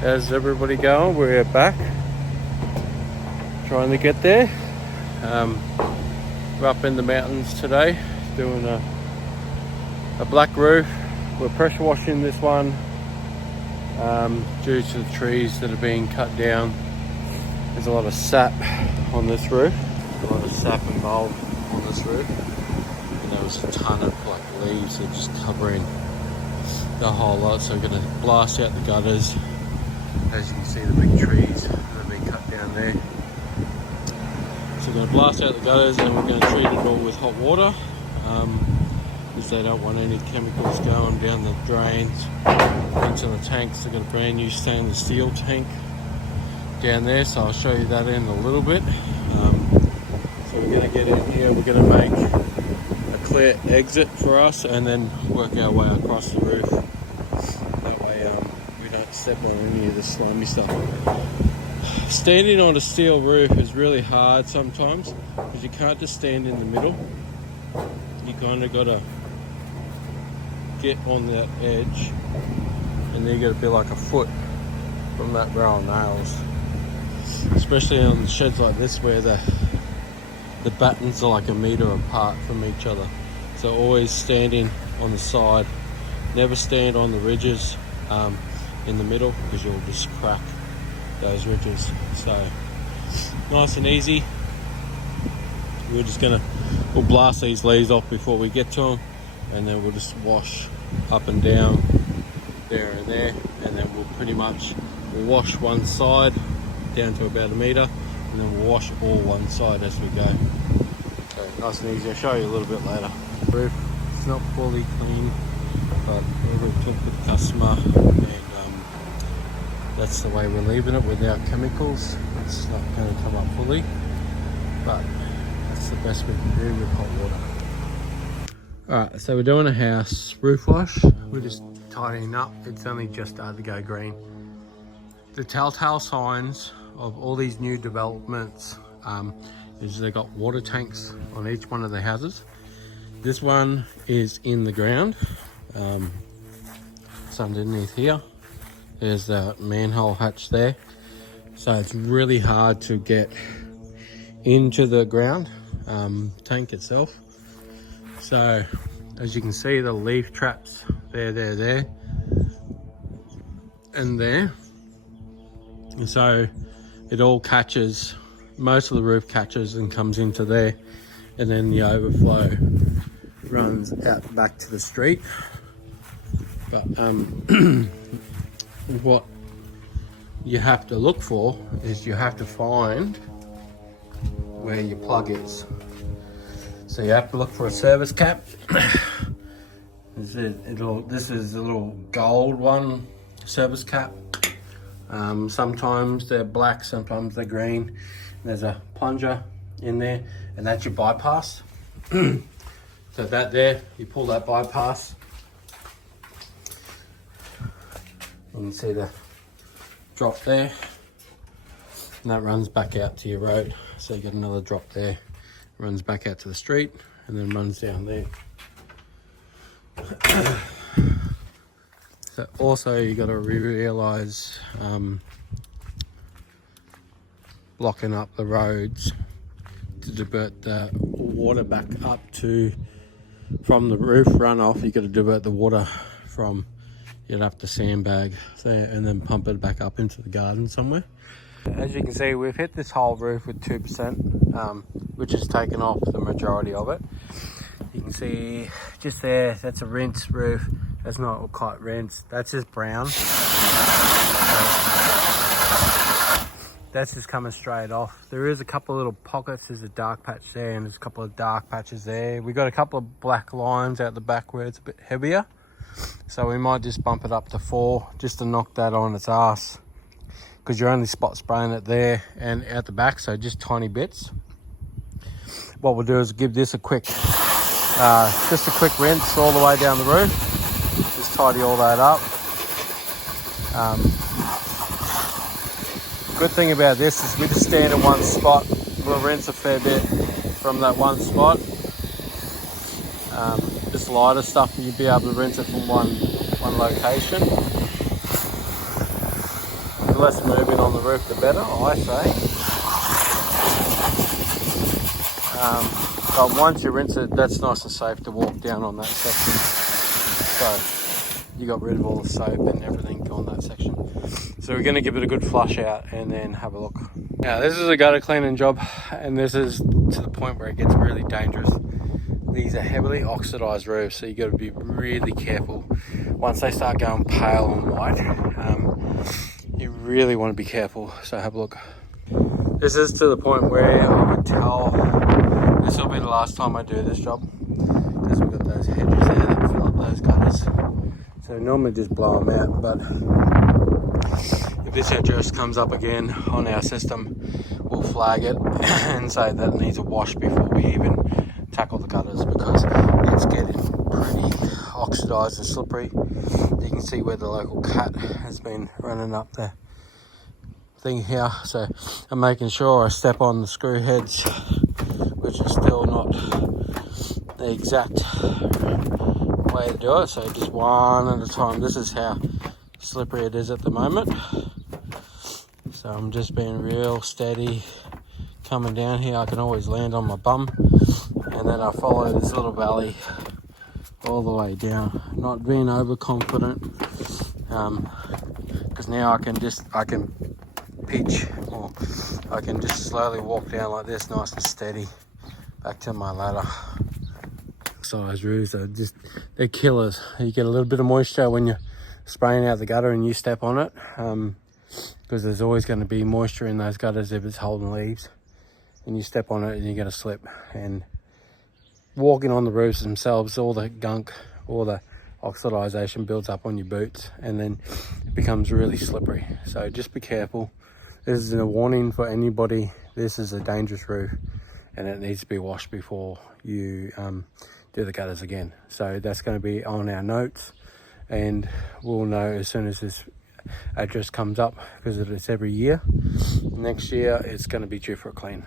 How's everybody going? We're back, trying to get there. We're up in the mountains today, doing a black roof. We're pressure washing this one due to the trees that are being cut down. There's a lot of sap on this roof, a lot of sap involved on this roof. And there was a ton of black leaves that are just covering the whole lot, so we're going to blast out the gutters. As you can see, the big trees that have been cut down there. So we're going to blast out the gutters and we're going to treat it all with hot water, because they don't want any chemicals going down the drains into the tanks. They've got a brand new stainless steel tank down there, so I'll show you that in a little bit. So we're going to get in here, we're going to make a clear exit for us and then work our way across the roof. That way we don't step on any of the slimy stuff. Standing on a steel roof is really hard sometimes because you can't just stand in the middle. You kind of got to get on that edge, and then you got to be like a foot from that row of nails. Especially on sheds like this where the battens are like a meter apart from each other. So always standing on the side, never stand on the ridges in the middle, because you'll just crack those ridges. So nice and easy. We'll blast these leaves off before we get to them, and then we'll just wash up and down there and there, and then we'll wash one side down to about a meter, and then we'll wash all one side as we go. So nice and easy. I'll show you a little bit later. The roof, it's not fully clean, but we've talked with the customer, and that's the way we're leaving it without chemicals. It's not going to come up fully, but that's the best we can do with hot water. Alright, so we're doing a house roof wash. We're just tidying up. It's only just started to go green. The telltale signs of all these new developments is they've got water tanks on each one of the houses. This one is in the ground. It's underneath here. There's the manhole hatch there. So it's really hard to get into the ground tank itself. So as you can see, the leaf traps there, and there. And so it all catches, most of the roof catches and comes into there, and then the overflow runs out back to the street. But what you have to look for is you have to find where your plug is. So you have to look for a service cap. This is a little gold one, service cap. Sometimes they're black, sometimes they're green. There's a plunger in there, and that's your bypass. So that there, you pull that bypass. You can see the drop there, and that runs back out to your road. So you get another drop there, runs back out to the street, and then runs down there. So also you got to realize blocking up the roads to divert the water back up from the roof runoff. You got to divert the water from, you'd have to sandbag and then pump it back up into the garden somewhere. As you can see, we've hit this whole roof with 2%, which has taken off the majority of it. You can see just there, that's a rinse roof. That's not quite rinsed, that's just brown. That's just coming straight off. There is a couple of little pockets. There's a dark patch there, and there's a couple of dark patches there. We got a couple of black lines out the back where it's a bit heavier. So we might just bump it up to 4 just to knock that on its ass, because you're only spot spraying it there and out the back, so just tiny bits. What we'll do is give this just a quick rinse all the way down the roof. Just tidy all that up. Good thing about this is we just stand in one spot. We'll rinse a fair bit from that one spot. Just lighter stuff, you'll be able to rinse it from one location. less movement on the roof, the better, I say. But once you rinse it, that's nice and safe to walk down on that section. So you got rid of all the soap and everything on that section. So we're going to give it a good flush out and then have a look. Now this is a gutter cleaning job, and this is to the point where it gets really dangerous. These are heavily oxidized roofs, so you got to be really careful. Once they start going pale and white, you really want to be careful. So have a look. This is to the point where I would tell this will be the last time I do this job, because we've got those hedges there that fill up those gutters. So normally just blow them out, but if this address comes up again on our system, we'll flag it and say that it needs a wash before we even tackle the gutters, because it's getting pretty oxidized and slippery. You can see where the local cat has been running up the thing here, so I'm making sure I step on the screw heads, which is still not the exact way to do it, so just one at a time. This is how slippery it is at the moment, so I'm just being real steady coming down here. I can always land on my bum, and then I follow this little valley all the way down, not being overconfident, because now I can pitch, or I can just slowly walk down like this, nice and steady, back to my ladder. Size roofs are they're killers. You get a little bit of moisture when you're spraying out the gutter and you step on it, because there's always going to be moisture in those gutters if it's holding leaves, and you step on it and you get a slip. And walking on the roofs themselves, all the gunk, all the oxidization builds up on your boots, and then it becomes really slippery. So just be careful. This is a warning for anybody. This is a dangerous roof, and it needs to be washed before you do the gutters again. So that's going to be on our notes, and we'll know as soon as this address comes up, because it's every year. Next year it's going to be due for a clean.